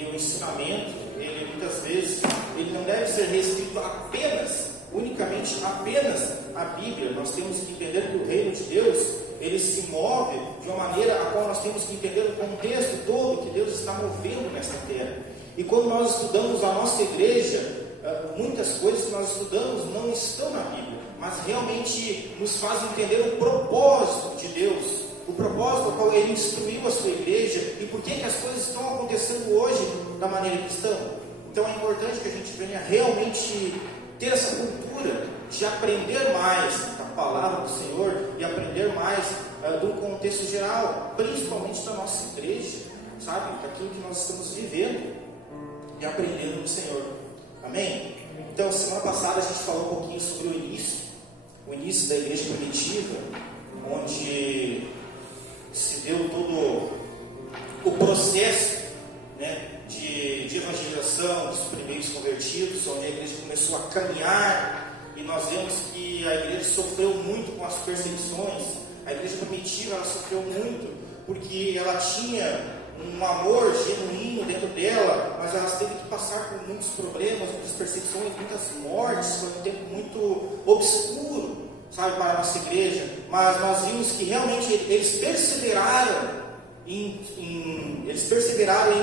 E o ensinamento, ele muitas vezes, ele não deve ser restrito unicamente apenas à Bíblia. Nós temos que entender que o reino de Deus, ele se move de uma maneira a qual nós temos que entender o contexto todo que Deus está movendo nesta terra. E quando nós estudamos a nossa igreja, muitas coisas que nós estudamos não estão na Bíblia, mas realmente nos fazem entender o propósito de Deus, o propósito ao qual Ele instruiu a sua igreja e por que as coisas estão acontecendo hoje da maneira que estão. Então é importante que a gente venha realmente ter essa cultura de aprender mais da palavra do Senhor e aprender mais do contexto geral, principalmente da nossa igreja, sabe? Daquilo que nós estamos vivendo e aprendendo do Senhor. Amém? Então, semana passada a gente falou um pouquinho sobre o início da igreja primitiva, onde se deu todo o processo, né, de evangelização dos primeiros convertidos, onde a igreja começou a caminhar, e nós vemos que a igreja sofreu muito com as perseguições. A igreja primitiva, ela sofreu muito, porque ela tinha um amor genuíno dentro dela, mas ela teve que passar por muitos problemas, muitas perseguições, muitas mortes. Foi um tempo muito obscuro, sabe, para a nossa igreja. Mas nós vimos que realmente eles perseveraram em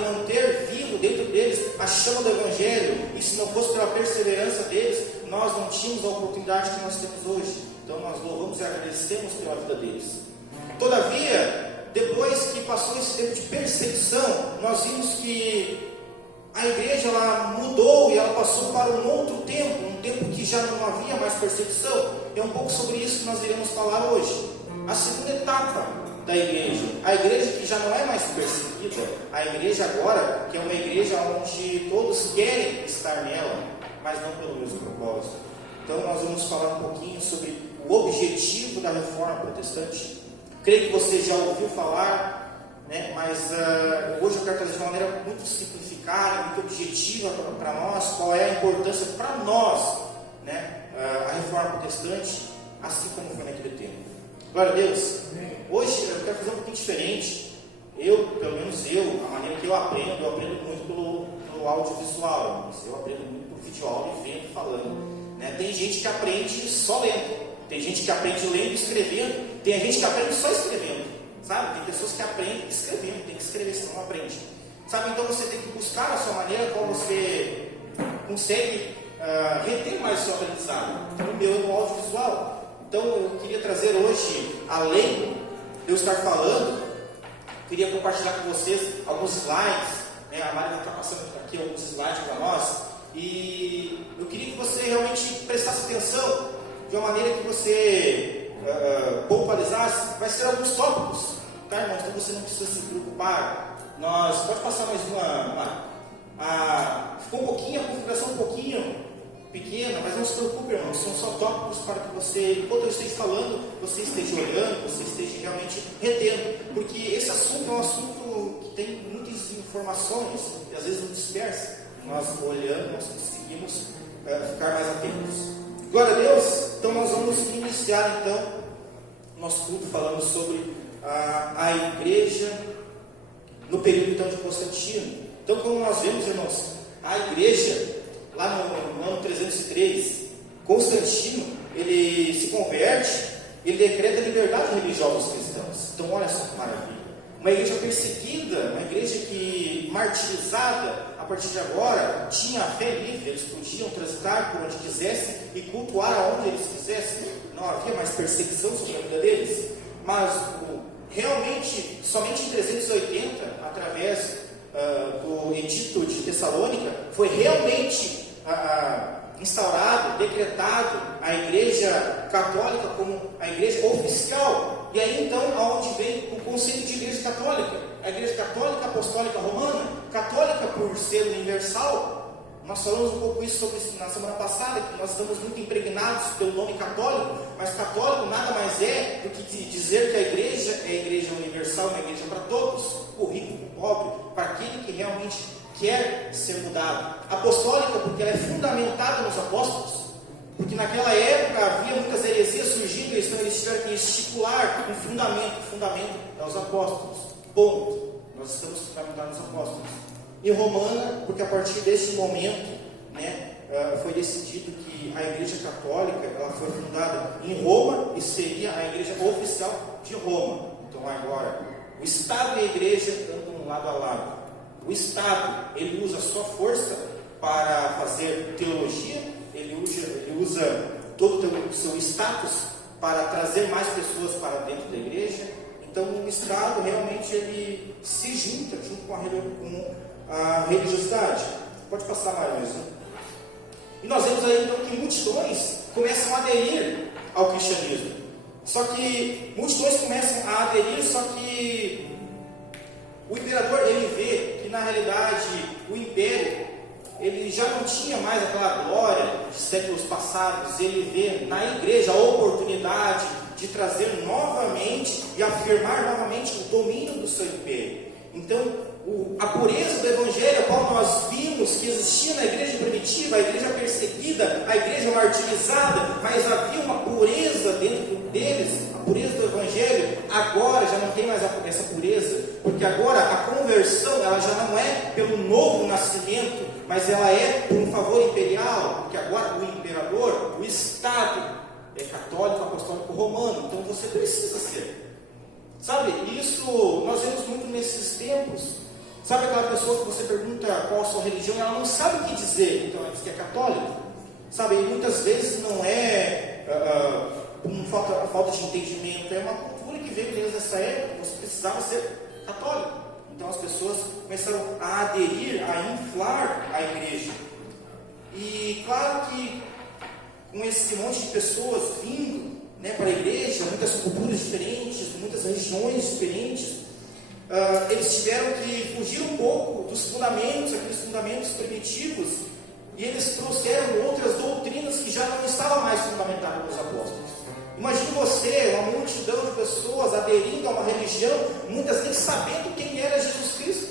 manter vivo dentro deles a chama do Evangelho. E se não fosse pela perseverança deles, nós não tínhamos a oportunidade que nós temos hoje. Então nós louvamos e agradecemos pela vida deles. Todavia, depois que passou esse tempo de perseguição, nós vimos que a igreja ela mudou e ela passou para um outro tempo, um tempo que já não havia mais perseguição. É um pouco sobre isso que nós iremos falar hoje. A segunda etapa da igreja, a igreja que já não é mais perseguida, a igreja agora que é uma igreja onde todos querem estar nela, mas não pelo mesmo propósito. Então nós vamos falar um pouquinho sobre o objetivo da reforma protestante. Creio que você já ouviu falar, né? Mas hoje eu quero trazer de uma maneira muito simplificada, muito objetiva para nós, qual é a importância para nós, né? A reforma protestante, assim como foi naquele tempo. Glória a Deus. Hoje eu quero fazer um pouquinho diferente. Pelo menos a maneira que eu aprendo muito pelo audiovisual. Eu aprendo muito por videoaula e vendo, falando, né? Tem gente que aprende só lendo. Tem gente que aprende lendo e escrevendo. Tem gente que aprende só escrevendo, sabe? Tem pessoas que aprendem escrevendo. Tem que escrever, senão não aprende, sabe? Então você tem que buscar a sua maneira como você consegue reter mais o seu aprendizado. Então o meu é no audiovisual. Então eu queria trazer hoje, além de eu estar falando, queria compartilhar com vocês alguns slides, né? A Mari está passando aqui alguns slides para nós. E eu queria que você realmente prestasse atenção de uma maneira que você pontualizasse. Vai ser alguns tópicos, tá, irmãos? Então você não precisa se preocupar. Pode passar mais ficou um pouquinho, a configuração um pouquinho pequena, mas não se preocupe, irmãos. São só tópicos para que você, enquanto eu esteja falando, você esteja olhando, você esteja realmente retendo. Porque esse assunto é um assunto que tem muitas informações e às vezes nos dispersa. Nós olhando, nós conseguimos ficar mais atentos. Glória a Deus. Então nós vamos iniciar então nosso culto falando sobre a igreja no período então de Constantino. Então, como nós vemos, irmãos, a igreja lá no ano 303, Constantino, ele se converte, ele decreta a liberdade religiosa aos cristãos. Então olha só que maravilha. Uma igreja perseguida, uma igreja que martirizada, a partir de agora, tinha a fé livre, eles podiam transitar por onde quisessem e cultuar aonde eles quisessem. Não havia mais perseguição sobre a vida deles. Mas realmente, somente em 380, através do Edito de Tessalônica, foi realmente instaurado, decretado a igreja católica como a igreja oficial. E aí então, aonde vem o conceito de igreja católica? A igreja católica apostólica romana, católica por ser universal. Nós falamos um pouco isso sobre isso na semana passada, que nós estamos muito impregnados pelo nome católico, mas católico nada mais é do que dizer que a igreja é a igreja universal, uma igreja para todos, o rico, o pobre, para aquele que realmente quer ser mudado. Apostólica porque ela é fundamentada nos apóstolos, porque naquela época havia muitas heresias surgindo, então eles tiveram que estipular um fundamento, o fundamento é os apóstolos. Ponto. Nós estamos fundamentados nos apóstolos. e romana, porque a partir deste momento, né, foi decidido que a Igreja Católica ela foi fundada em Roma e seria a Igreja oficial de Roma. Então agora, o Estado e a Igreja andam lado a lado. O Estado, ele usa a sua força para fazer teologia, ele usa todo o seu status para trazer mais pessoas para dentro da igreja. Então o Estado realmente ele se junta com a religiosidade. Pode passar mais, né? E nós vemos aí então que multidões começam a aderir ao cristianismo. Só que multidões começam a aderir, só que o imperador ele vê que na realidade o império ele já não tinha mais aquela glória de séculos passados. Ele vê na igreja a oportunidade de trazer novamente e afirmar novamente o domínio do seu império. Então a pureza do Evangelho, a qual nós vimos que existia na igreja primitiva, a igreja perseguida, a igreja martirizada, mas havia uma pureza dentro deles, a pureza do Evangelho, agora já não tem mais essa pureza, porque agora a conversão ela já não é pelo novo nascimento, mas ela é por um favor imperial, porque agora o imperador, o Estado, é católico, apostólico, romano, então você precisa ser. Sabe, isso nós vemos muito nesses tempos. Sabe aquela pessoa que você pergunta qual a sua religião e ela não sabe o que dizer, então ela diz que é católico. Sabe, e muitas vezes não é falta de entendimento, é uma cultura que veio desde essa época, você precisava ser católico. Então as pessoas começaram a aderir, a inflar a igreja. E claro que com esse monte de pessoas vindo, né, para a igreja, muitas culturas diferentes, muitas religiões diferentes, eles tiveram que fugir um pouco dos fundamentos, aqueles fundamentos primitivos, e eles trouxeram outras doutrinas que já não estavam mais fundamentadas nos apóstolos. Imagine você, uma multidão de pessoas aderindo a uma religião, muitas nem sabendo quem era Jesus Cristo,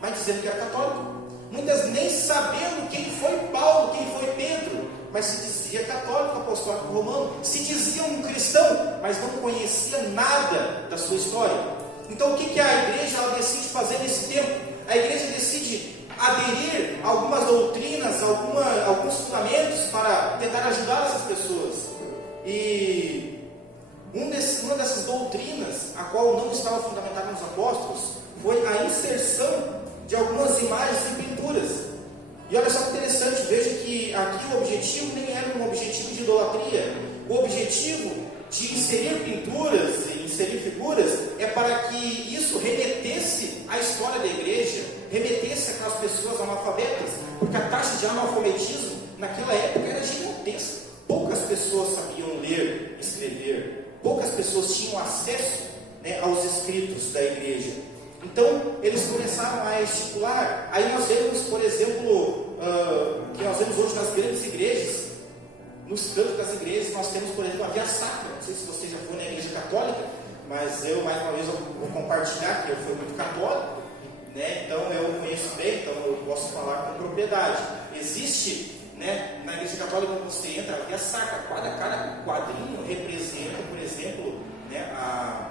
mas dizendo que era católico. Muitas nem sabendo quem foi Paulo, quem foi Pedro, mas se dizia católico, apostólico, romano. Se dizia um cristão, mas não conhecia nada da sua história. Então o que a igreja ela decide fazer nesse tempo? A igreja decide aderir a algumas doutrinas, alguns fundamentos para tentar ajudar essas pessoas. E uma dessas doutrinas, a qual não estava fundamentada nos apóstolos, foi a inserção de algumas imagens e pinturas. E olha só que interessante, veja que aqui o objetivo nem era um objetivo de idolatria. O objetivo de inserir pinturas e inserir figuras é para que isso remetesse à história da igreja, remetesse aquelas pessoas analfabetas, porque a taxa de analfabetismo naquela época era gigantesca. Poucas pessoas sabiam ler e escrever, poucas pessoas tinham acesso, né, aos escritos da igreja. Então eles começaram a estipular. Aí nós vemos, por exemplo, que nós vemos hoje nas grandes igrejas, nos cantos das igrejas, nós temos, por exemplo, a Via Sacra. Não sei se você já foi na igreja católica, mas eu, mais uma vez, vou compartilhar que eu fui muito católico, né? Então eu conheço bem, então eu posso falar com propriedade. Existe, né, na igreja católica, quando você entra, a Via Sacra, cada quadrinho representa, por exemplo, né, a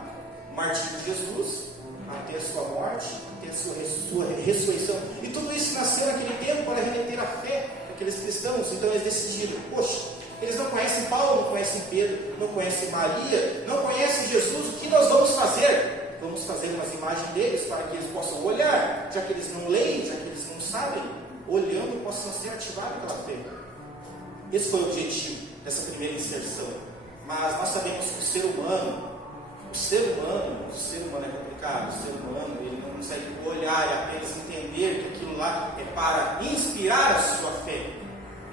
martírio de Jesus, até a sua morte, até a sua ressurreição. E tudo isso nasceu naquele tempo para remeter a fé daqueles cristãos. Então eles decidiram, poxa, eles não conhecem Paulo, não conhecem Pedro, não conhecem Maria, não conhecem Jesus, o que nós vamos fazer? Vamos fazer umas imagens deles para que eles possam olhar, já que eles não leem, já que eles não sabem, olhando possam ser ativados pela fé. Esse foi o objetivo dessa primeira inserção. Mas nós sabemos que o ser humano é complicado. O ser humano ele não consegue olhar e apenas entender que aquilo lá é para inspirar a sua fé.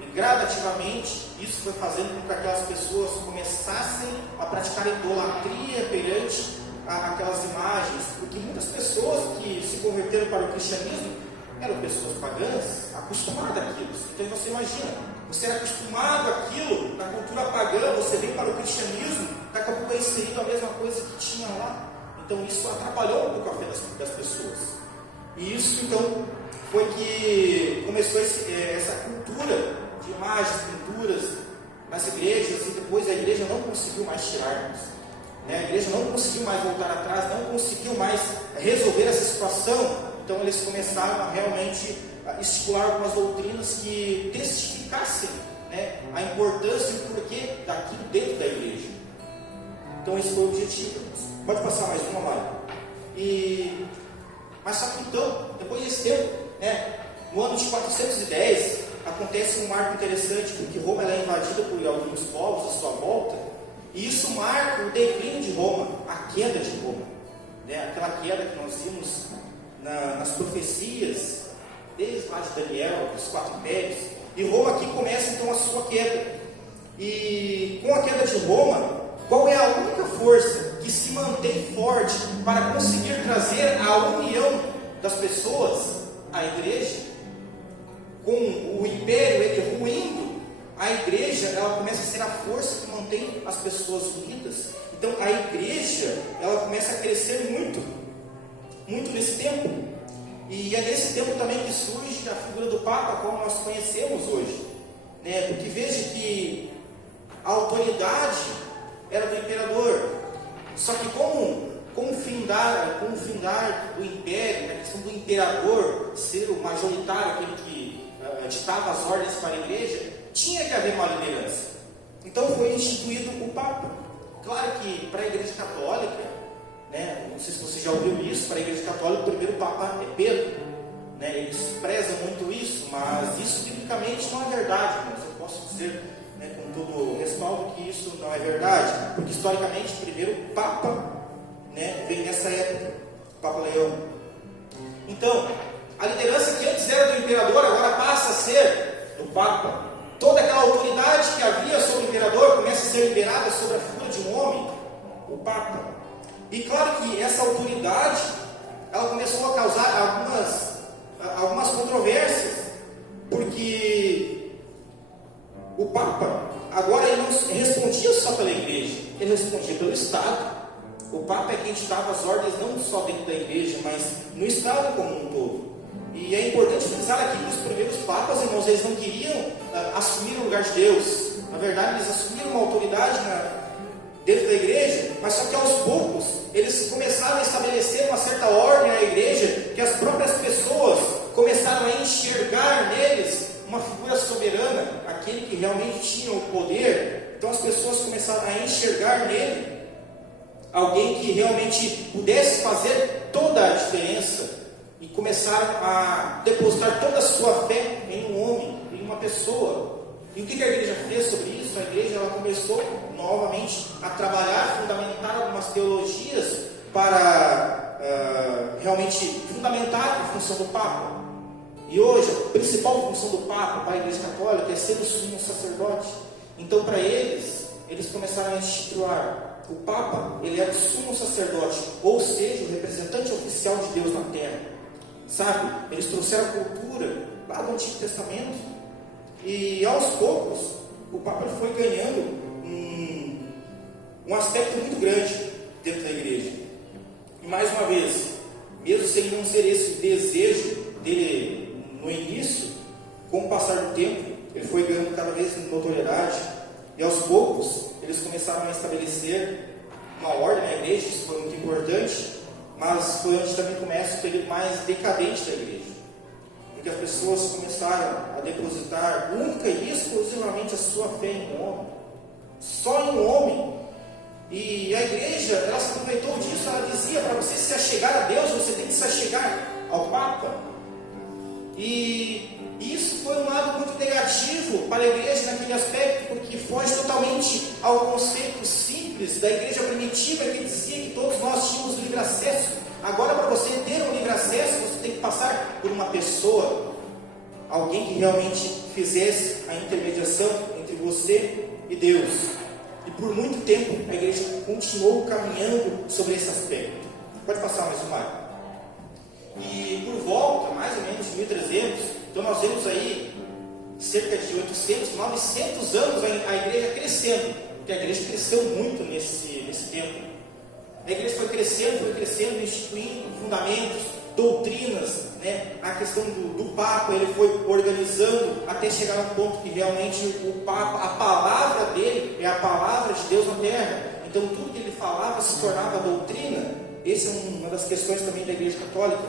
E gradativamente isso foi fazendo com que aquelas pessoas começassem a praticar idolatria perante aquelas imagens, porque muitas pessoas que se converteram para o cristianismo eram pessoas pagãs, acostumadas àquilo. Então você imagina, você era acostumado àquilo, na cultura pagã, você vem para o cristianismo, daqui a pouco é inserido a mesma coisa que tinha lá. Então isso atrapalhou um pouco a fé das pessoas. E isso então foi que começou essa cultura de imagens, pinturas nas igrejas, e depois a igreja não conseguiu mais tirar-nos. A igreja não conseguiu mais voltar atrás, não conseguiu mais resolver essa situação Então eles começaram a realmente estipular algumas doutrinas que testificassem, né, a importância e o porquê daquilo dentro da igreja. Então esse foi o objetivo. Pode passar mais uma, Mário. Mas só que então, depois desse tempo, né, no ano de 410, acontece um marco interessante, porque Roma ela é invadida por alguns povos à sua volta, e isso marca o declínio de Roma, a queda de Roma, né? Aquela queda que nós vimos nas profecias, desde lá de Daniel, dos 4 impérios, e Roma aqui começa então a sua queda. E com a queda de Roma, qual é a única força que se mantém forte para conseguir trazer a união das pessoas à igreja? Com o império ele ruindo, a igreja ela começa a ser a força que mantém as pessoas unidas. Então a igreja ela começa a crescer muito, muito nesse tempo. E é nesse tempo também que surge a figura do Papa, como nós conhecemos hoje, né? Porque veja que a autoridade era do imperador. Só que com o findar do império, né, a questão do imperador ser o majoritário, aquele que ditava as ordens para a igreja, tinha que haver uma liderança. Então foi instituído o Papa. Claro que para a igreja católica, né, não sei se você já ouviu isso, para a igreja católica o primeiro Papa é Pedro, né, eles prezam muito isso, mas isso biblicamente não é verdade, mas eu posso dizer, né, com todo o respaldo que isso não é verdade, porque historicamente o primeiro Papa, né, vem nessa época, Papa Leão. Então, a liderança que antes era do imperador, agora passa a ser do Papa. Toda aquela autoridade que havia sobre o imperador começa a ser liberada sobre a figura de um homem, o Papa. E claro que essa autoridade, ela começou a causar algumas controvérsias, porque o Papa, agora ele não respondia só pela igreja, ele respondia pelo Estado. O Papa é quem dava as ordens não só dentro da igreja, mas no Estado como um todo. E é importante frisar aqui que os primeiros papas, irmãos, eles não queriam assumir o lugar de Deus. Na verdade, eles assumiram uma autoridade dentro da igreja, mas só que aos poucos eles começaram a estabelecer uma certa ordem na igreja, que as próprias pessoas começaram a enxergar neles uma figura soberana, aquele que realmente tinha o poder. Então as pessoas começaram a enxergar nele alguém que realmente pudesse fazer toda a diferença, e começaram a depositar toda a sua fé em um homem, em uma pessoa. E o que a igreja fez sobre isso? A igreja ela começou novamente a trabalhar, fundamentar algumas teologias para realmente fundamentar a função do Papa. E hoje a principal função do Papa para a igreja católica é ser o sumo sacerdote. Então para eles começaram a instituir o Papa, ele era o sumo sacerdote, ou seja, o representante oficial de Deus na terra. Sabe? Eles trouxeram a cultura lá do Antigo Testamento, e aos poucos o Papa foi ganhando um aspecto muito grande dentro da igreja. E mais uma vez, mesmo sem não ser esse o desejo dele no início, com o passar do tempo, ele foi ganhando cada vez notoriedade, e aos poucos eles começaram a estabelecer uma ordem na igreja. Isso foi muito importante, mas foi onde também começa o período mais decadente da igreja, porque as pessoas começaram a depositar única e exclusivamente a sua fé em um homem, só em um homem. E a igreja, ela se aproveitou disso. Ela dizia: para você se achegar a Deus, você tem que se achegar ao Papa. E isso foi um lado muito negativo para a igreja naquele aspecto, porque foge totalmente ao conceito simples da igreja primitiva, que dizia que todos nós tínhamos livre acesso. Agora, para você ter um livre acesso, você tem que passar por uma pessoa, alguém que realmente fizesse a intermediação entre você e Deus. E por muito tempo a igreja continuou caminhando sobre esse aspecto. Pode passar mais uma. E por volta, mais ou menos de 1300, então nós vemos aí cerca de 800, 900 anos a igreja crescendo, porque a igreja cresceu muito nesse tempo. A igreja foi crescendo, instituindo fundamentos, doutrinas, né? A questão do Papa, ele foi organizando até chegar a um ponto que realmente o Papa, a palavra dele é a palavra de Deus na terra. Então tudo que ele falava se tornava doutrina. Essa é uma das questões também da igreja católica,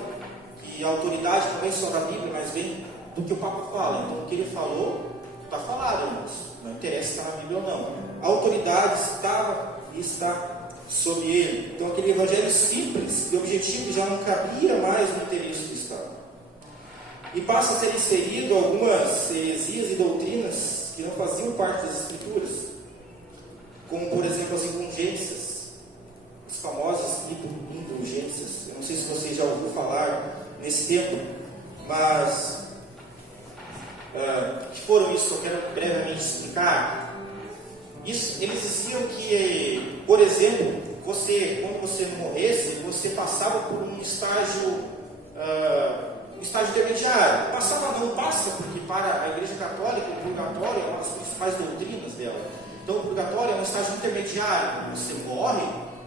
que e a autoridade não vem só da Bíblia, mas vem do que o Papa fala. Então o que ele falou, está falado, irmãos. Não interessa se está na Bíblia ou não. A autoridade estava e está sobre ele. Então aquele evangelho simples e objetivo já não cabia mais no interesse cristão. E passa a ser inserido algumas heresias e doutrinas que não faziam parte das Escrituras, como por exemplo as indulgências, as famosas indulgências. Eu não sei se vocês já ouviram falar nesse tempo, mas que foram isso que eu quero brevemente explicar. Isso, eles diziam que, por exemplo, quando você morresse, você passava por um estágio intermediário. Passava não passa, porque para a Igreja Católica o purgatório é uma das principais doutrinas dela. Então o purgatório é um estágio intermediário. Você morre,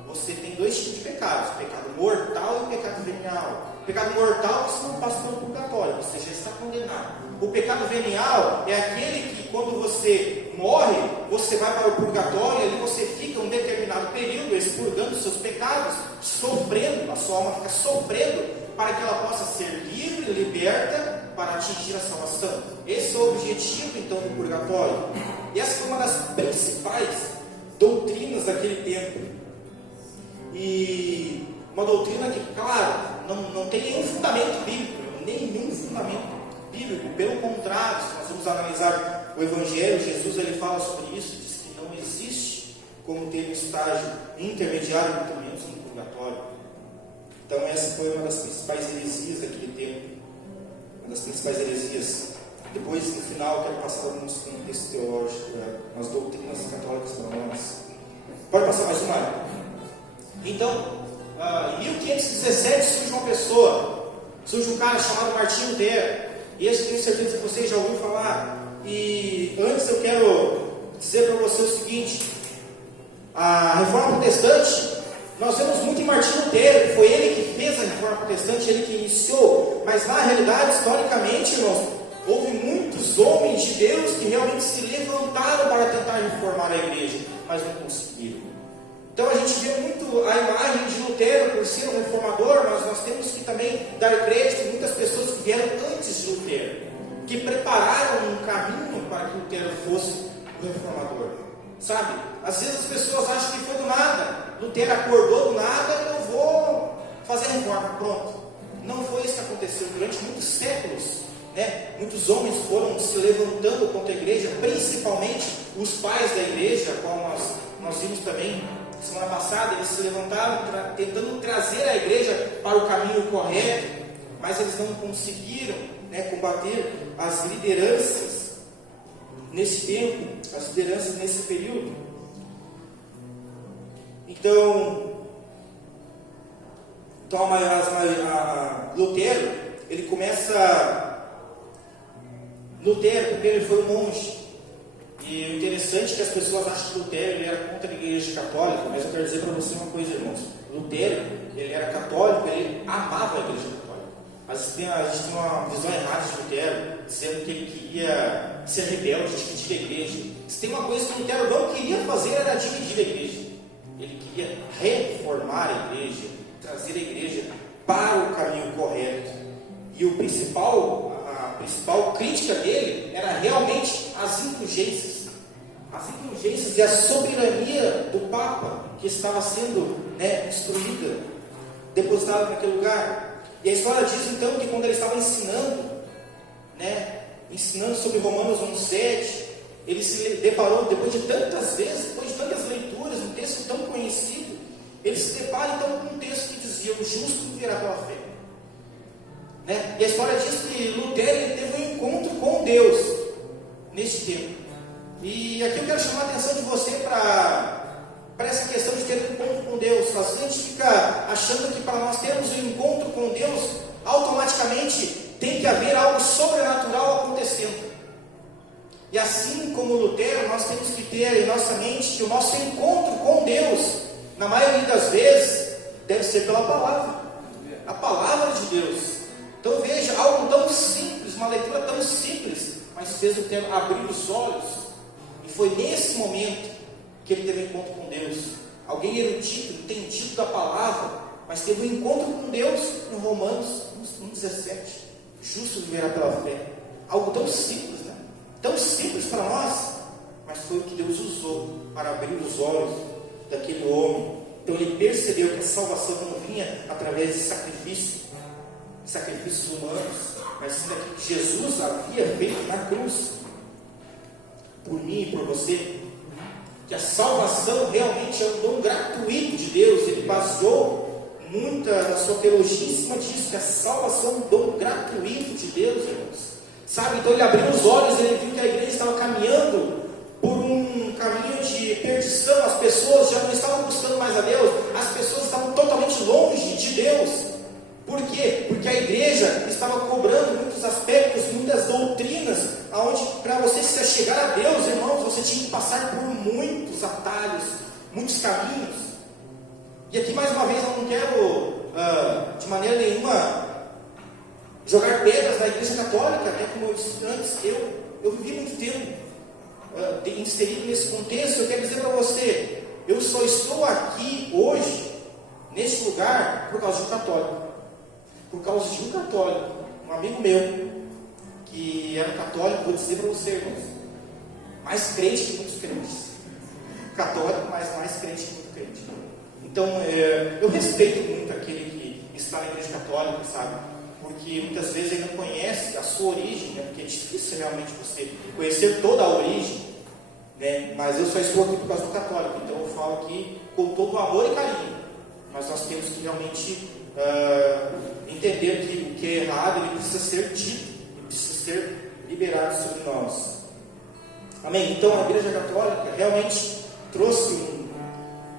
você tem dois tipos de pecados: pecado mortal e pecado venial. O pecado mortal você não passa pelo purgatório, você já está condenado. O pecado venial é aquele que, quando você morre, você vai para o purgatório e ali você fica um determinado período expurgando seus pecados, sofrendo, a sua alma fica sofrendo para que ela possa ser livre, liberta, para atingir a salvação. Esse é o objetivo, então, do purgatório. E essa foi uma das principais doutrinas daquele tempo. E uma doutrina que, claro, não tem nenhum fundamento bíblico, pelo contrário, se nós vamos analisar o Evangelho, Jesus ele fala sobre isso, diz que não existe como ter um estágio intermediário, muito menos no purgatório. Então essa foi uma das principais heresias daquele tempo, uma das principais heresias. Depois, no final, eu quero passar alguns contextos teológicos, umas doutrinas católicas para nós. Pode passar mais uma? Então, em 1517 surge um cara chamado Martinho Lutero. E esse eu tenho certeza que vocês já ouviram falar. E antes eu quero dizer para você o seguinte: a Reforma Protestante, nós vemos muito em Martinho Lutero, que foi ele que fez a Reforma Protestante, ele que iniciou. Mas na realidade, historicamente, irmãos, houve muitos homens de Deus que realmente se levantaram para tentar reformar a igreja, mas não conseguiram. Então a gente vê muito a imagem de Lutero por ser um reformador, mas nós temos que também dar crédito a muitas pessoas que vieram antes de Lutero, que prepararam um caminho para que Lutero fosse o reformador. Sabe? Às vezes as pessoas acham que foi do nada. Lutero acordou do nada, eu vou fazer a reforma, pronto. Não foi isso que aconteceu. Durante muitos séculos, muitos homens foram se levantando contra a igreja, principalmente os pais da igreja, como nós vimos também semana passada. Eles se levantaram tentando trazer a igreja para o caminho correto, mas eles não conseguiram combater as lideranças nesse tempo, as lideranças nesse período. Então Lutero, ele começa. Lutero, primeiro, ele foi um monge. E o interessante é que as pessoas acham que Lutero ele era contra a igreja católica, mas eu quero dizer para você uma coisa, irmãos. Lutero, ele era católico, ele amava a igreja católica. Às vezes a gente tem uma visão errada de Lutero, dizendo que ele queria ser rebelde, dividir a igreja. Se tem uma coisa que Lutero não queria fazer, era dividir a igreja. Ele queria reformar a igreja, trazer a igreja para o caminho correto. E a principal crítica dele era realmente as indulgências e a soberania do Papa, que estava sendo destruída, depositada naquele lugar. E a história diz então que quando ele estava ensinando sobre Romanos 1,7, ele se deparou, depois de tantas leituras, um texto tão conhecido, ele se depara então com um texto que dizia: o justo viverá pela fé. E a história diz que Lutero teve um encontro com Deus neste tempo. E aqui eu quero chamar a atenção de você para essa questão de ter um encontro com Deus. Às vezes a gente fica achando que para nós termos um encontro com Deus, automaticamente tem que haver algo sobrenatural acontecendo. E assim como Lutero, nós temos que ter em nossa mente que o nosso encontro com Deus, na maioria das vezes, deve ser pela palavra. A palavra de Deus. Então veja, algo tão simples, uma leitura tão simples, mas fez Lutero abrir os olhos. E foi nesse momento que ele teve um encontro com Deus. Alguém erudito, entendido da palavra, mas teve um encontro com Deus em Romanos 1,17. Justo viverá pela fé. Algo tão simples, né? Tão simples para nós, mas foi o que Deus usou para abrir os olhos daquele homem. Então ele percebeu que a salvação não vinha através de sacrifícios humanos, mas sim daquilo que Jesus havia feito na cruz, por mim e por você. Que a salvação realmente é um dom gratuito de Deus. Ele baseou muita da sua teologia em cima disso, que a salvação é um dom gratuito de Deus, irmãos. Sabe, então ele abriu os olhos, ele viu que a igreja estava caminhando por um caminho de perdição. As pessoas já não estavam buscando mais a Deus, as pessoas estavam totalmente longe de Deus. Por quê? Porque a igreja estava cobrando muitos aspectos, muitas doutrinas, onde para você se chegar a Deus, irmãos, você tinha que passar por muitos atalhos, muitos caminhos. E aqui mais uma vez eu não quero de maneira nenhuma jogar pedras na igreja católica, né? Como eu disse antes, eu vivi muito tempo inserido nesse contexto. Eu quero dizer para você, eu só estou aqui hoje, nesse lugar, por causa de um católico. Por causa de um católico, um amigo meu, que era um católico, vou dizer para você, irmãos, mais crente que muitos crentes. Católico, mas mais crente que muito crente. Então, eu respeito muito aquele que está na igreja católica, sabe? Porque muitas vezes ele não conhece a sua origem, né? Porque é difícil realmente você conhecer toda a origem, né? Mas eu só estou aqui por causa do católico, então eu falo aqui com todo o amor e carinho. Mas nós temos que realmente entender que o que é errado, ele precisa ser dito, ele precisa ser liberado sobre nós. Amém? Então a igreja católica realmente trouxe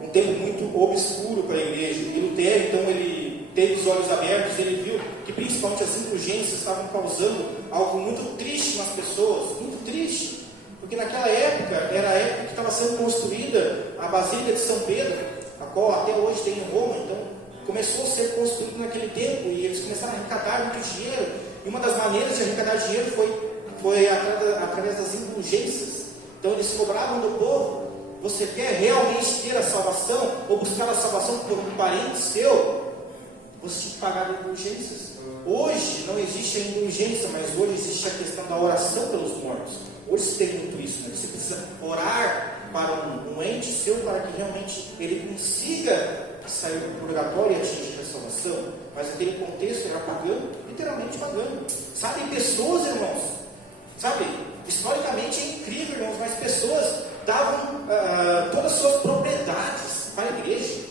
um tempo muito obscuro para a igreja. E Lutero, então, ele teve os olhos abertos, ele viu que principalmente as indulgências estavam causando algo muito triste nas pessoas, muito triste, porque naquela época, era a época que estava sendo construída a Basílica de São Pedro, a qual até hoje tem em Roma. Então começou a ser construído naquele tempo, e eles começaram a arrecadar muito dinheiro, e uma das maneiras de arrecadar dinheiro foi através das indulgências. Então eles cobravam do povo: você quer realmente ter a salvação, ou buscar a salvação por um parente seu, você tinha que pagar indulgências. Hoje não existe a indulgência, mas hoje existe a questão da oração pelos mortos. Hoje se tem muito isso, né? Você precisa orar para um ente seu, para que realmente ele consiga sair do purgatório e atingir a salvação. Mas naquele contexto era pagando, literalmente pagando. Sabe, pessoas, irmãos, sabe, historicamente é incrível, irmãos, mas pessoas davam todas as suas propriedades para a igreja.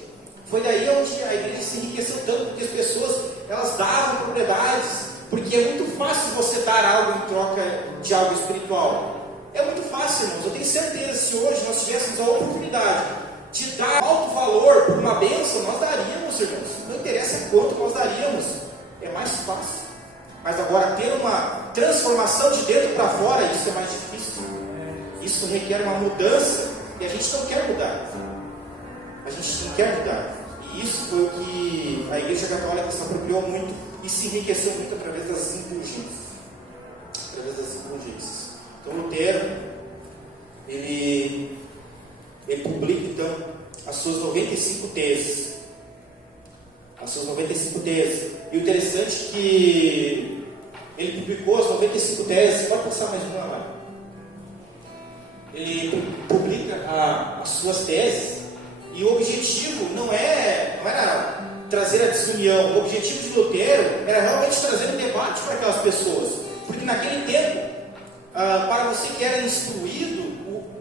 Foi daí onde a igreja se enriqueceu tanto, porque as pessoas, elas davam propriedades, porque é muito fácil você dar algo em troca de algo espiritual. É muito fácil, irmãos. Eu tenho certeza, se hoje nós tivéssemos a oportunidade de dar alto valor por uma bênção, nós daríamos, irmãos. Não interessa quanto nós daríamos, é mais fácil. Mas agora, ter uma transformação de dentro para fora, isso é mais difícil. Isso requer uma mudança, e a gente não quer mudar. A gente não quer mudar. E isso foi o que a igreja católica se apropriou muito e se enriqueceu muito através das indulgências. Então Lutero, ele publica então as suas 95 teses. E o interessante é que ele publicou as 95 teses. Pode passar mais uma lá. Ele publica as suas teses, e o objetivo não era trazer a desunião. O objetivo de Lutero era realmente trazer um debate para aquelas pessoas, porque naquele tempo, para você que era instruído,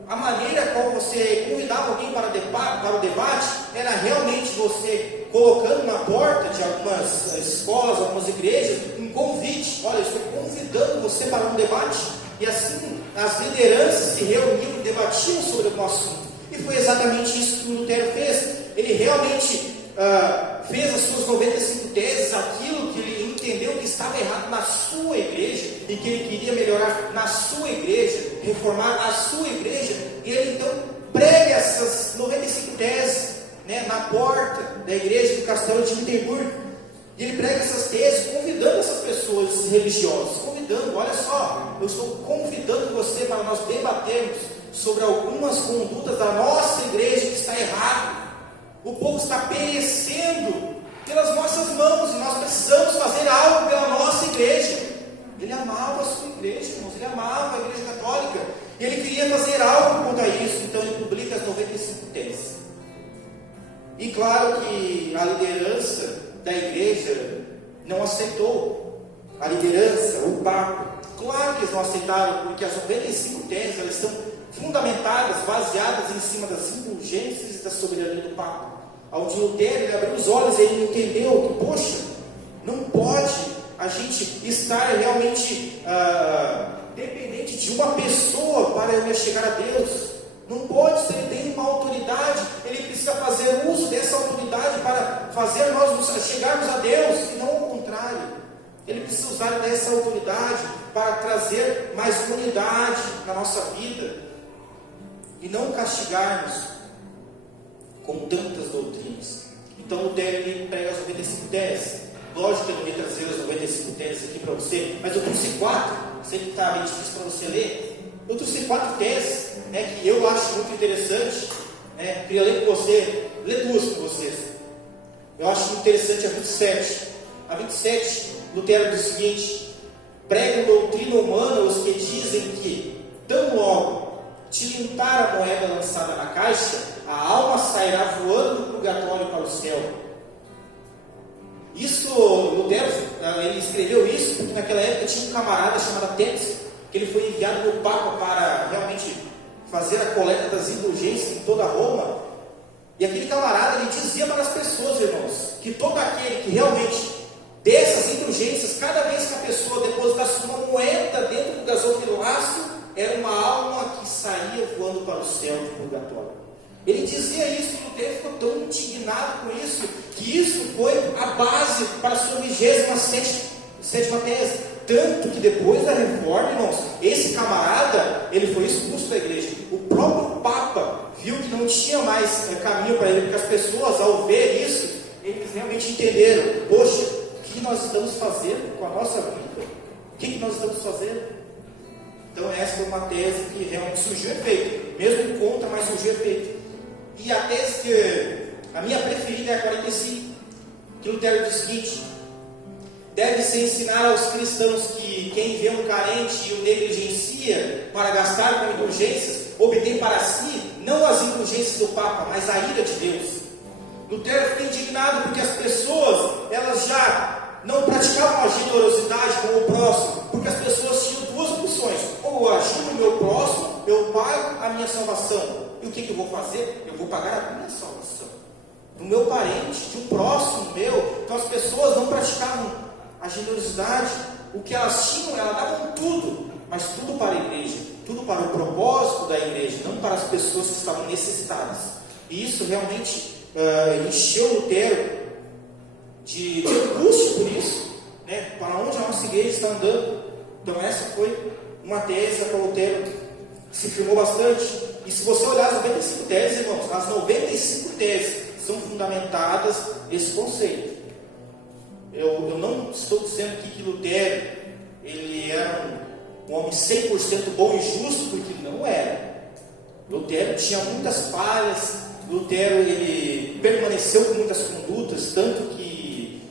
a maneira qual você convidava alguém para o debate era realmente você colocando na porta de algumas escolas, algumas igrejas, um convite: olha, eu estou convidando você para um debate. E assim as lideranças se reuniam e debatiam sobre algum assunto. E foi exatamente isso que o Lutero fez. Ele realmente fez as suas 95 teses, aquilo que ele entendeu que estava errado na sua igreja e que ele queria melhorar na sua igreja, reformar a sua igreja. E ele então prega essas 95 teses, né, na porta da igreja do Castelo de Wittenberg. E ele prega essas teses, convidando essas pessoas, esses religiosos, convidando: olha só, eu estou convidando você para nós debatermos sobre algumas condutas da nossa igreja que está errado. O povo está perecendo pelas nossas mãos, e nós precisamos fazer algo pela nossa igreja. Ele amava a sua igreja, irmãos, ele amava a igreja católica, e ele queria fazer algo contra isso, então ele publica as 95 teses. E claro que a liderança da igreja não aceitou. A liderança, o Papa, claro que eles não aceitaram, porque as 95 teses, elas são fundamentadas, baseadas em cima das indulgências e da soberania do Papa. Onde Lutero, ele abriu os olhos e ele entendeu que, poxa, não pode a gente estar realmente dependente de uma pessoa para eu me chegar a Deus. Não pode, se ele tem uma autoridade, ele precisa fazer uso dessa autoridade para fazer nós chegarmos a Deus, e não ao contrário. Ele precisa usar dessa autoridade para trazer mais unidade na nossa vida e não castigarmos com tantas doutrinas. Então Lutero, ele prega as 95 teses. Lógico que eu não vou trazer as 95 teses aqui para você, mas eu trouxe 4. Sei que está bem difícil para você ler. Eu trouxe 4 teses, que eu acho muito interessante. Queria ler com você, ler 2 com vocês. Eu acho muito interessante a 27. A 27, Lutero diz o seguinte: pregam doutrina humana os que dizem que, tão logo tilintar a moeda lançada na caixa, a alma sairá voando do purgatório para o céu. Isso, Lutero, ele escreveu isso porque naquela época tinha um camarada chamado Tetzel, que ele foi enviado pelo Papa para realmente fazer a coleta das indulgências em toda Roma. E aquele camarada, ele dizia para as pessoas, irmãos, que todo aquele que realmente dessas indulgências, cada vez que a pessoa depositasse uma moeda dentro do gasofilácio, era uma alma que saía voando para o céu do purgatório. Ele dizia isso, e Lutero ficou tão indignado com isso, que isso foi a base para a sua 27ª tese. Tanto que depois da reforma, irmãos, esse camarada, ele foi expulso da igreja. O próprio Papa viu que não tinha mais caminho para ele, porque as pessoas, ao ver isso, eles realmente entenderam: poxa, o que nós estamos fazendo com a nossa vida? O que nós estamos fazendo? Então essa foi uma tese que realmente surgiu efeito, mesmo contra, mas surgiu efeito. E a tese que a minha preferida é a 45, que Lutero diz o seguinte: deve-se ensinar aos cristãos que quem vê um carente e o negligencia para gastar com indulgências, obtém para si não as indulgências do Papa, mas a ira de Deus. Lutero ficou indignado porque as pessoas, elas já não praticavam a generosidade com o próximo, porque as pessoas tinham 2 opções: ou eu ajudo o meu próximo, eu pago a minha salvação. E o que eu vou fazer? Eu vou pagar a minha salvação, do meu parente, de um próximo meu. Então as pessoas não praticavam a generosidade. O que elas tinham, elas davam tudo, mas tudo para a igreja, tudo para o propósito da igreja, não para as pessoas que estavam necessitadas. E isso realmente encheu Lutero de angústia por isso, para onde a nossa igreja está andando. Então essa foi uma tese para Lutero que se firmou bastante. E se você olhar as 95 teses, irmãos, as 95 teses são fundamentadas nesse conceito. Eu não estou dizendo aqui que Lutero ele era um homem 100% bom e justo, porque não era. Lutero tinha muitas falhas. Lutero ele permaneceu com muitas condutas, tanto que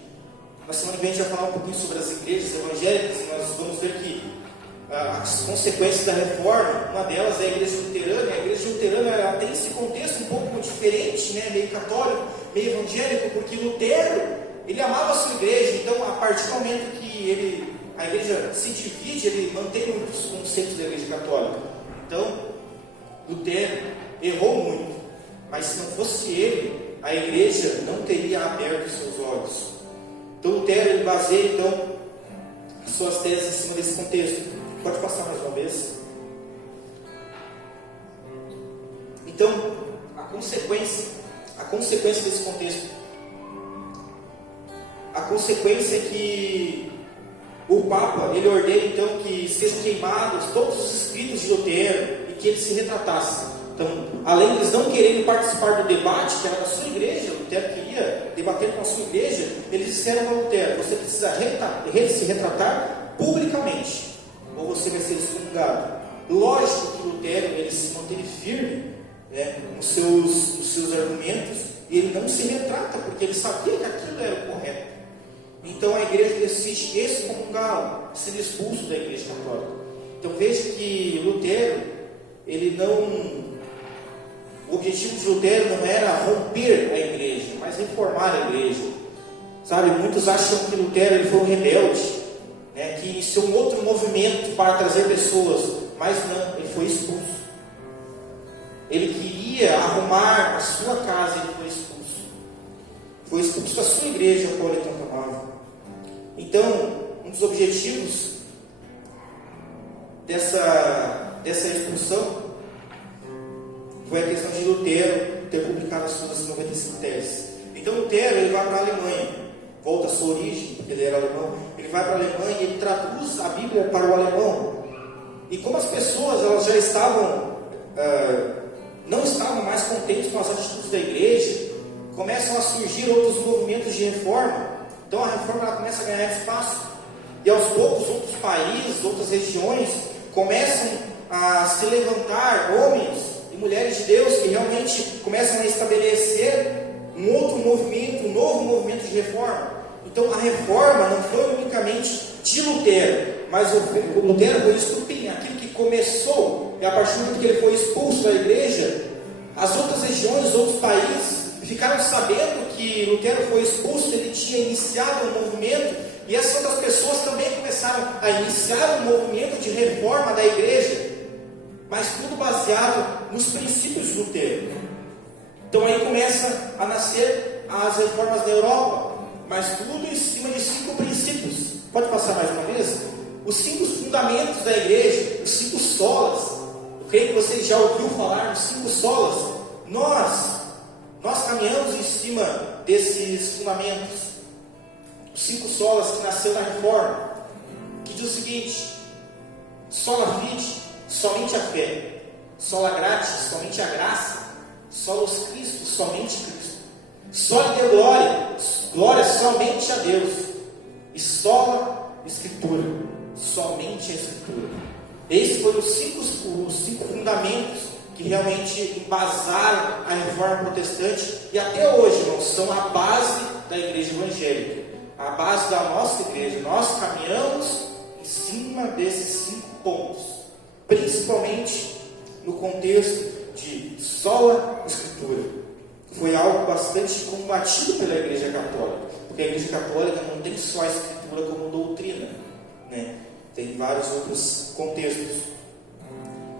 na semana que vem a gente vai falar um pouquinho sobre as igrejas evangélicas, e nós vamos ver que as consequências da reforma, uma delas é a igreja luterana. A igreja luterana ela tem esse contexto um pouco diferente, meio católico, meio evangélico, porque Lutero ele amava a sua igreja. Então, a partir do momento que a igreja se divide, ele mantém muitos conceitos da igreja católica. Então, Lutero errou muito, mas se não fosse ele, a igreja não teria aberto os seus olhos. Então, Lutero ele baseia as suas teses em cima desse contexto. Pode passar mais uma vez. Então, a consequência desse contexto, a consequência é que o Papa ele ordena então que sejam queimados todos os escritos de Lutero e que ele se retratasse. Então, além de eles não quererem participar do debate que era da sua igreja, Lutero queria debater com a sua igreja, eles disseram para Lutero: você precisa se retratar publicamente, ou você vai ser excomungado. Lógico que Lutero ele se manteve firme nos seus argumentos, e ele não se retrata, porque ele sabia que aquilo era o correto. Então a igreja decide excomungá-lo, ser expulso da igreja católica. Então veja que Lutero, o objetivo de Lutero não era romper a igreja, mas reformar a igreja. Sabe, muitos acham que Lutero ele foi um rebelde, né, que iniciou um outro movimento para trazer pessoas, mas não, ele foi expulso. Ele queria arrumar a sua casa, ele foi expulso. Foi expulso da sua igreja, a qual ele tanto amava. Então, um dos objetivos dessa expulsão foi a questão de Lutero ter publicado as suas 95 teses. Então Lutero ele vai para a Alemanha, volta à sua origem, porque ele era alemão. Ele vai para a Alemanha e ele traduz a Bíblia para o alemão. E como as pessoas elas já estavam não estavam mais contentes com as atitudes da igreja, começam a surgir outros movimentos de reforma. Então a reforma ela começa a ganhar espaço. E aos poucos outros países, outras regiões começam a se levantar homens e mulheres de Deus que realmente começam a estabelecer um outro movimento, um novo movimento de reforma. Então a reforma não foi unicamente de Lutero, mas o Lutero foi estupim, aquilo que começou, e a partir do momento que ele foi expulso da igreja, as outras regiões, os outros países ficaram sabendo que Lutero foi expulso, ele tinha iniciado um movimento, e essas outras pessoas também começaram a iniciar um movimento de reforma da igreja, mas tudo baseado nos princípios de Lutero. Então aí começa a nascer as reformas da Europa, mas tudo em cima de 5 princípios. Pode passar mais uma vez? Os 5 fundamentos da igreja, os 5 solas. Eu creio que você já ouviu falar nos 5 solas. Nós caminhamos em cima desses fundamentos. Os 5 solas que nasceu na reforma, que diz o seguinte: sola fide, somente a fé; sola gratis, somente a graça; solos Cristo, somente Cristo; sola Deo glória, glória somente a Deus; e sola Escritura, somente a Escritura. Esses foram os 5 fundamentos que realmente embasaram a reforma protestante, e até hoje, irmãos, são a base da igreja evangélica, a base da nossa igreja. Nós caminhamos em cima desses 5 pontos, principalmente no contexto de sola Escritura. Foi algo bastante combatido pela igreja católica, porque a igreja católica não tem só a Escritura como doutrina, né? Tem vários outros contextos.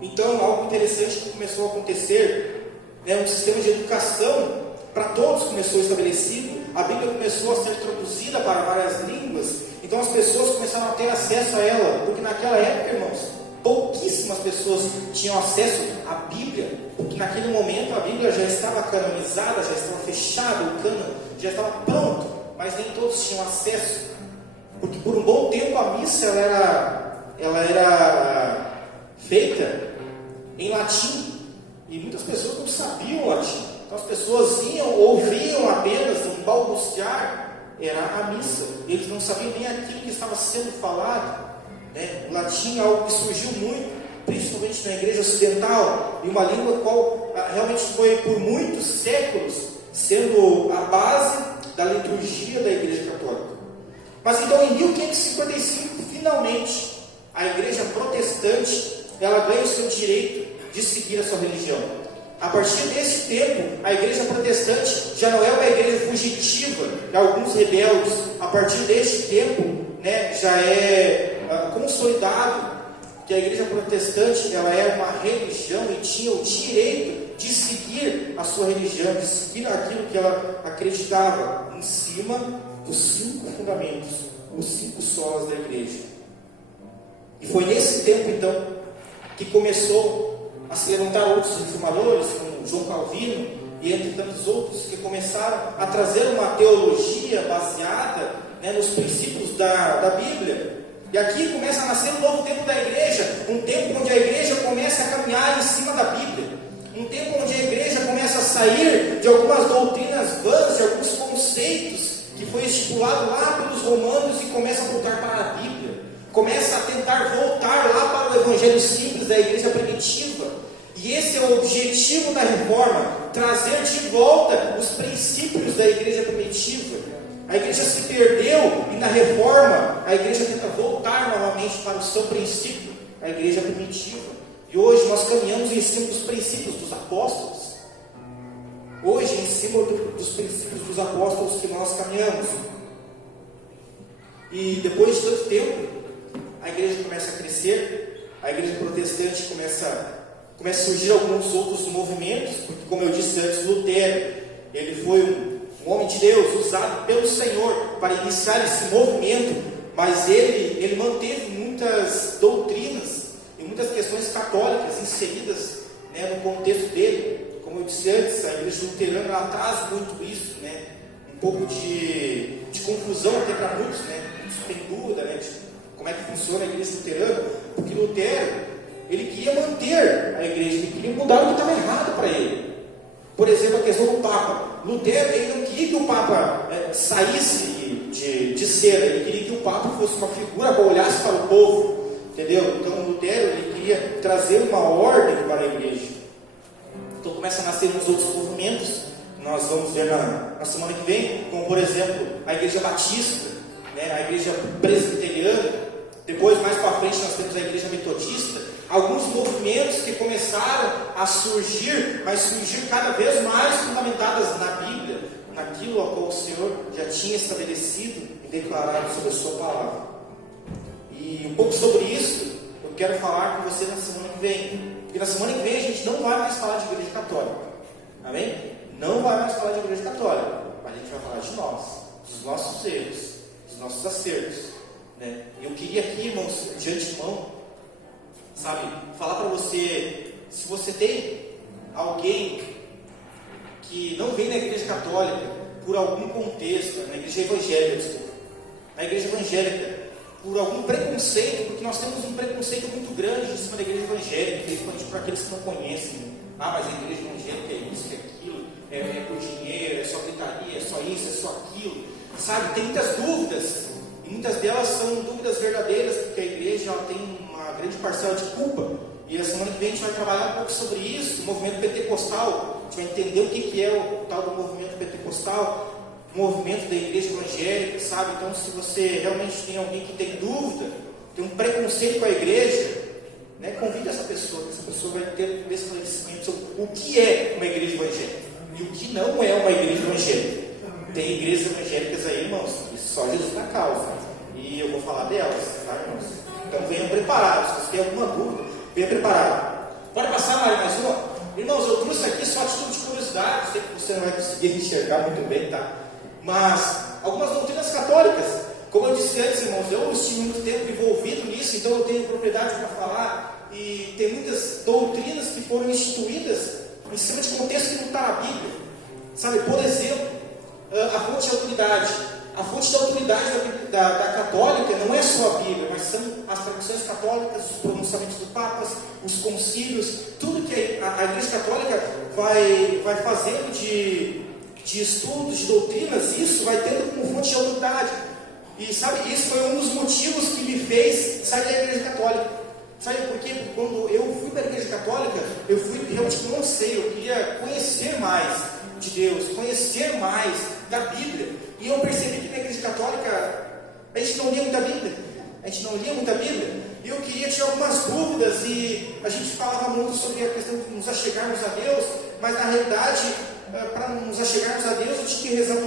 Então, algo interessante que começou a acontecer, um sistema de educação para todos começou estabelecido. A Bíblia começou a ser traduzida para várias línguas. Então as pessoas começaram a ter acesso a ela, porque naquela época, irmãos, pouquíssimas pessoas tinham acesso à Bíblia, porque naquele momento a Bíblia já estava canonizada, já estava fechada, o cânon já estava pronto, mas nem todos tinham acesso, porque por um bom tempo a missa ela era feita em latim, e muitas pessoas não sabiam latim. Então as pessoas ouviam apenas um balbuciar, era a missa. Eles não sabiam nem aquilo que estava sendo falado, né? O latim é algo que surgiu muito, principalmente na igreja ocidental, e uma língua qual realmente foi por muitos séculos sendo a base da liturgia da igreja católica. Mas então em 1555, finalmente, a igreja protestante ela ganha o seu direito de seguir a sua religião. A partir desse tempo, a igreja protestante já não é uma igreja fugitiva de alguns rebeldes. A partir deste tempo, já é consolidado que a igreja protestante ela é uma religião e tinha o direito de seguir a sua religião, de seguir aquilo que ela acreditava, em cima dos 5 fundamentos, os 5 solas da igreja. E foi nesse tempo, então, que começou a se levantar outros reformadores, como João Calvino e entre tantos outros, que começaram a trazer uma teologia baseada nos princípios da Bíblia. E aqui começa a nascer um novo tempo da igreja, um tempo onde a igreja começa a caminhar em cima da Bíblia, um tempo onde a igreja começa a sair de algumas doutrinas vãs, de alguns conceitos que foi estipulado lá pelos romanos, e começa a voltar para a Bíblia, começa a tentar voltar lá para o evangelho simples da igreja primitiva. E esse é o objetivo da reforma, trazer de volta os princípios da igreja primitiva, A igreja se perdeu e na reforma a igreja tenta voltar novamente para o seu princípio, a igreja primitiva. E hoje nós caminhamos em cima dos princípios dos apóstolos. Hoje, em cima dos princípios dos apóstolos que nós caminhamos. E depois de tanto tempo, a igreja começa a crescer, a igreja protestante começa a surgir alguns outros movimentos, porque, como eu disse antes, Lutero, ele foi um homem de Deus, usado pelo Senhor para iniciar esse movimento, mas ele manteve muitas doutrinas e muitas questões católicas inseridas, né, no contexto dele. Como eu disse antes, a igreja luterana ela traz muito isso, né, um pouco de confusão até para muitos, né, muitos têm dúvida, né, de como é que funciona a igreja luterana, porque Lutero, ele queria manter a igreja, ele queria mudar o que estava errado para ele. Por exemplo, a questão do Papa. Lutero, ele não queria que o Papa saísse de cena, ele queria que o Papa fosse uma figura que olhasse para o povo, entendeu? Então Lutero, ele queria trazer uma ordem para a igreja. Então começa a nascer uns outros movimentos, que nós vamos ver na semana que vem, como por exemplo, a igreja batista, né, a igreja presbiteriana. Depois, mais para frente, nós temos a igreja metodista. Alguns movimentos que começaram a surgir, mas surgir cada vez mais fundamentadas na Bíblia, naquilo a qual o Senhor já tinha estabelecido e declarado sobre a sua palavra. E um pouco sobre isso eu quero falar com você na semana que vem. Porque na semana que vem a gente não vai mais falar de igreja católica. Amém? Não vai mais falar de igreja católica. Mas a gente vai falar de nós, dos nossos erros, dos nossos acertos, né? Eu queria aqui, irmãos, de antemão, sabe, falar para você, se você tem alguém que não vem na igreja católica por algum contexto, na igreja evangélica, desculpa, na igreja evangélica, por algum preconceito, porque nós temos um preconceito muito grande em cima da igreja evangélica, principalmente para aqueles que não conhecem. Mas a igreja evangélica é isso, é aquilo, é por dinheiro, é só gritaria, é só isso, é só aquilo, sabe, tem muitas dúvidas. Muitas delas são dúvidas verdadeiras, porque a igreja ela tem uma grande parcela de culpa. E a semana que vem a gente vai trabalhar um pouco sobre isso, o movimento pentecostal. A gente vai entender o que é o tal do movimento pentecostal, o movimento da igreja evangélica, sabe? Então, se você realmente tem alguém que tem dúvida, tem um preconceito com a igreja, né, convide essa pessoa, que essa pessoa vai ter um esclarecimento sobre o que é uma igreja evangélica e o que não é uma igreja evangélica. Tem igrejas evangélicas aí, irmãos, e só Jesus na causa. E eu vou falar delas, tá, irmãos? Então venham preparados. Se você tem alguma dúvida, venha preparado. Pode passar, Mário, mais uma? Irmãos, eu trouxe aqui só a título de curiosidade. Sei que você não vai conseguir enxergar muito bem, tá? Mas algumas doutrinas católicas. Como eu disse antes, irmãos, eu estive muito tempo envolvido nisso, então eu tenho propriedade para falar. E tem muitas doutrinas que foram instituídas em cima de contexto que não está na Bíblia. Sabe, por exemplo, a fonte de autoridade. A fonte da autoridade da católica não é só a Bíblia, mas são as tradições católicas, os pronunciamentos dos papas, os concílios, tudo que a Igreja Católica vai fazendo de estudos, de doutrinas, isso vai tendo como fonte de autoridade. E sabe, isso foi um dos motivos que me fez sair da Igreja Católica. Sabe por quê? Porque quando eu fui para a Igreja Católica, eu fui realmente com um anseio, eu queria conhecer mais de Deus, conhecer mais da Bíblia. E eu percebi que na Igreja Católica a gente não lia muita Bíblia. E eu queria tirar algumas dúvidas, e a gente falava muito sobre a questão de nos achegarmos a Deus, mas na realidade, para nos achegarmos a Deus, eu tinha que rezar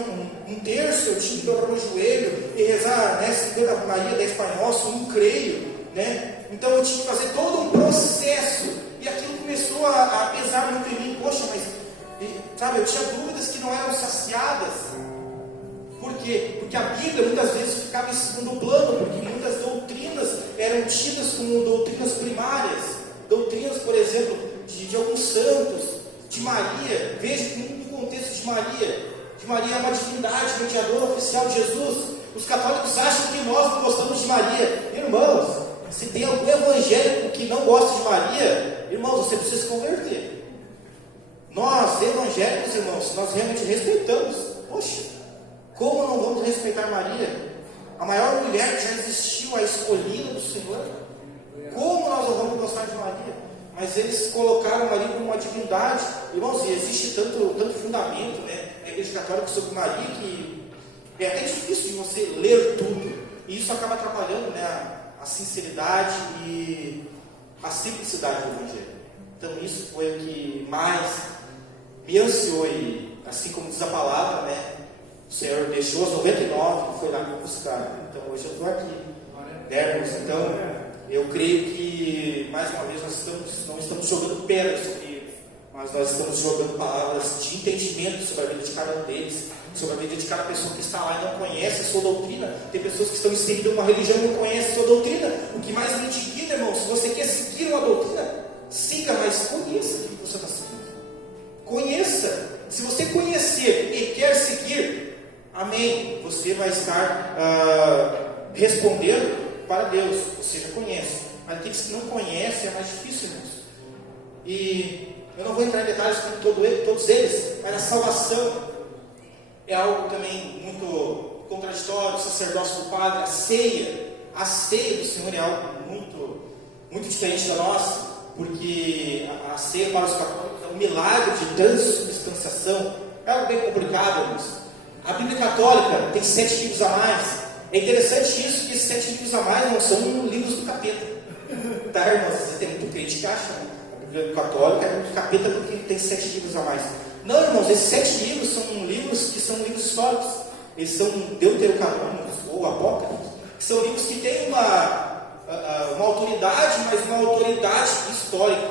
um terço, eu tinha que dobrar o joelho e rezar, né, 50 Maria, 10 Pai Nosso, um creio, né? Então eu tinha que fazer todo um processo, e aquilo começou a pesar muito em mim. Poxa, mas sabe, eu tinha dúvidas que não eram saciadas. Por quê? Porque a Bíblia muitas vezes ficava em segundo plano, porque muitas doutrinas eram tidas como doutrinas primárias. Doutrinas, por exemplo, de alguns santos, de Maria. Veja no contexto de Maria. De Maria é uma divindade, mediadora oficial de Jesus. Os católicos acham que nós não gostamos de Maria. Irmãos, se tem algum evangélico que não gosta de Maria, irmãos, você precisa se converter. Nós, evangélicos, irmãos, nós realmente respeitamos. Poxa, como não vamos respeitar Maria? A maior mulher que já existiu, a escolhida do Senhor. Como nós não vamos gostar de Maria? Mas eles colocaram Maria como uma divindade. Irmãos, e existe tanto fundamento, né, na Igreja Católica sobre Maria, que É até difícil de você ler tudo. E isso acaba atrapalhando, né, a sinceridade e a simplicidade do Evangelho. Então isso foi o que mais me ansiou. E assim como diz a palavra, né, o Senhor deixou as 99 e foi lá me buscar. Então hoje eu estou aqui, né, irmãos? Então eu creio que mais uma vez nós não estamos jogando pedras sobre ele, mas nós estamos jogando palavras de entendimento sobre a vida de cada um deles, sobre a vida de cada pessoa que está lá e não conhece a sua doutrina. Tem pessoas que estão inseridas em uma religião e não conhecem a sua doutrina. O que mais me indigna, irmão, se você quer seguir uma doutrina, siga, mas conheça o que você está seguindo. Conheça. Se você conhecer e quer seguir, amém, você vai estar respondendo para Deus. Você já conhece. Mas aqueles que não conhecem é mais difícil, irmãos. E eu não vou entrar em detalhes com todos eles, mas a salvação é algo também muito contraditório. O sacerdócio do Padre, a ceia do Senhor é algo muito, muito diferente da nossa, porque a ceia para os católicos é um milagre de transubstanciação. É algo bem complicado, irmãos. A Bíblia Católica tem 7 livros a mais. É interessante isso, que esses 7 livros a mais não são livros do capeta. Tá, irmãos? Você tem muito crente que acha, né? A Bíblia Católica é muito capeta porque tem 7 livros a mais. Não, irmãos, esses 7 livros são livros que são livros históricos. Eles são deuterocanônicos ou apócrifos, que são livros que têm uma autoridade, mas uma autoridade histórica,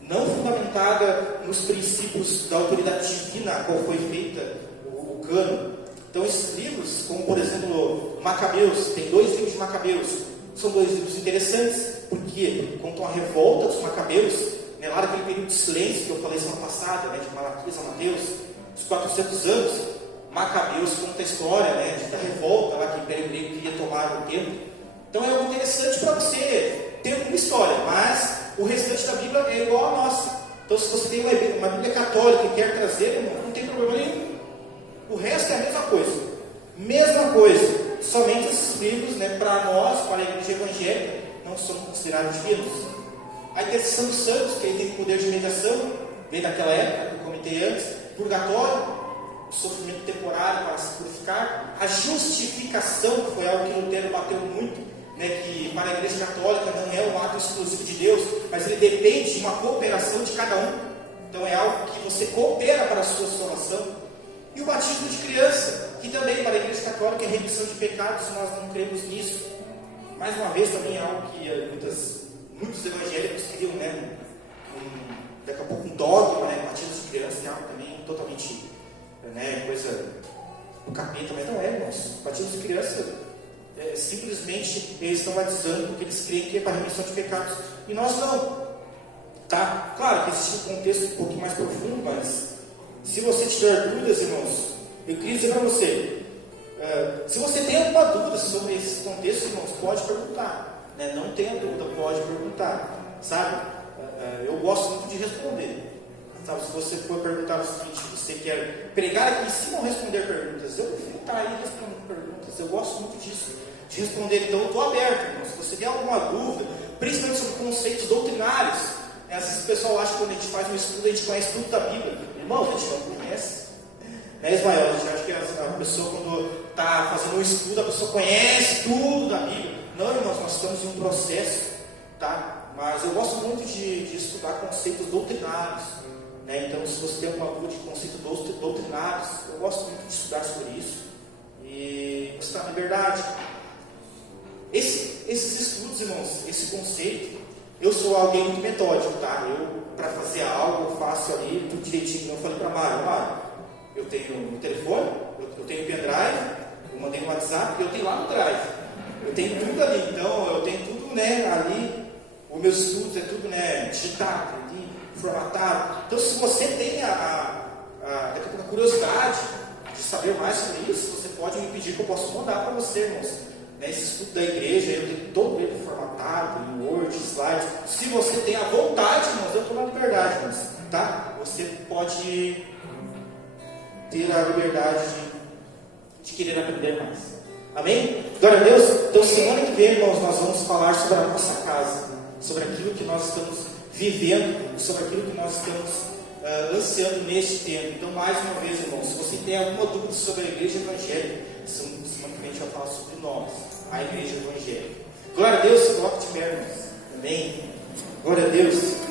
não fundamentada nos princípios da autoridade divina a qual foi feita o cano. Então esses livros, como por exemplo Macabeus, tem 2 livros de Macabeus, são 2 livros interessantes, porque contam a revolta dos Macabeus, né, lá naquele período de silêncio que eu falei semana passada, né, de Malaquias a Mateus, os 400 anos. Macabeus conta a história, né, da revolta lá que o Império Grego queria tomar o templo. Então é algo interessante para você ter uma história, mas o restante da Bíblia é igual a nossa. Então se você tem uma Bíblia católica e quer trazer, não tem problema nenhum. O resto é a mesma coisa. Mesma coisa. Somente esses livros, né, para nós, para a igreja evangélica, não são considerados divinos. A intercessão dos santos, que ele tem poder de mediação, veio daquela época, que eu comentei antes, purgatório, o sofrimento temporário para se purificar, a justificação, que foi algo que Lutero bateu muito, né, que para a igreja católica não é um ato exclusivo de Deus, mas ele depende de uma cooperação de cada um. Então é algo que você coopera para a sua salvação. E o batismo de criança, que também para a igreja católica é remissão de pecados, nós não cremos nisso. Mais uma vez também é algo que muitos evangélicos criam, né, daqui a pouco um dogma, né, batismo de criança, que é algo também totalmente, né, coisa do capeta, mas não é, irmãos. Batismo de criança, simplesmente eles estão batizando porque eles creem que é para remissão de pecados, e nós não. Tá? Claro que existe um contexto um pouquinho mais profundo, mas se você tiver dúvidas, irmãos, eu queria dizer para você, se você tem alguma dúvida sobre esses contextos, irmãos, pode perguntar, né? Não tenha dúvida, pode perguntar, sabe? Eu gosto muito de responder, sabe? Se você for perguntar o seguinte, você quer pregar aqui em cima ou responder perguntas, eu prefiro estar aí respondendo perguntas, eu gosto muito disso, de responder. Então eu estou aberto, irmãos. Se você tem alguma dúvida, principalmente sobre conceitos doutrinários, às vezes o pessoal acha que quando a gente faz um estudo, a gente conhece tudo da Bíblia. Irmão, a gente não conhece. Né, Ismael? A gente acha que a pessoa, quando está fazendo um estudo, a pessoa conhece tudo da Bíblia. Não, irmãos, nós estamos em um processo, tá? Mas eu gosto muito de estudar conceitos doutrinários. Né? Então, se você tem alguma dúvida de conceitos doutrinários, eu gosto muito de estudar sobre isso. E você está na liberdade. Esses estudos, irmãos, esse conceito, eu sou alguém muito metódico, tá? Eu, para fazer algo, eu faço ali tudo direitinho. Eu falei para Mário, eu tenho um telefone, eu tenho um pendrive, eu mandei no WhatsApp e eu tenho lá no Drive. Eu tenho tudo ali, então eu tenho tudo, né, ali. Os meus estudos é tudo, né, digitado, ali, formatado. Então, se você tem daqui a pouco a curiosidade de saber mais sobre isso, você pode me pedir que eu possa mandar para você, irmãos. Esse estudo da igreja, eu tenho todo ele formatado, em Word, slides. Se você tem a vontade, irmãos, eu estou na liberdade, irmãos, tá? Você pode ter a liberdade de querer aprender mais. Amém? Glória a Deus. Então, semana que vem, irmãos, nós vamos falar sobre a nossa casa, sobre aquilo que nós estamos vivendo, sobre aquilo que nós estamos ansiando neste tempo. Então, mais uma vez, irmãos, se você tem alguma dúvida sobre a igreja evangélica, semana que vem a gente vai falar sobre nós, a igreja evangélica. Glória a Deus, coloque de pé, irmãos. Amém. Glória a Deus.